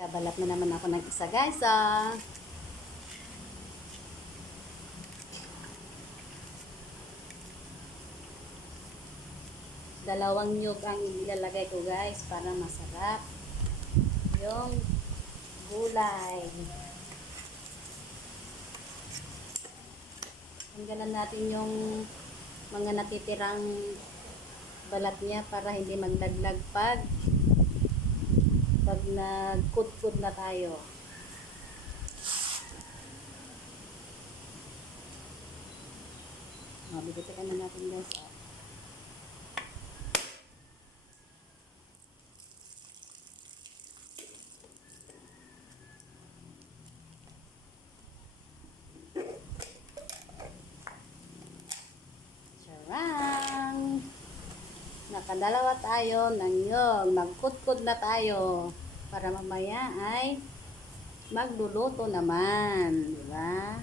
Kabalat na naman ako ng isa guys ah. Dalawang nyug ang ilalagay ko guys para masarap. Yung gulay. Tanggalan natin yung mga natitirang balat niya para hindi maglaglag pag nagkudkud na tayo. Mabibitikan na natin guys. Charang! Nakadalawa tayo ng yung magkudkod na tayo para mamaya ay magluluto naman, di ba?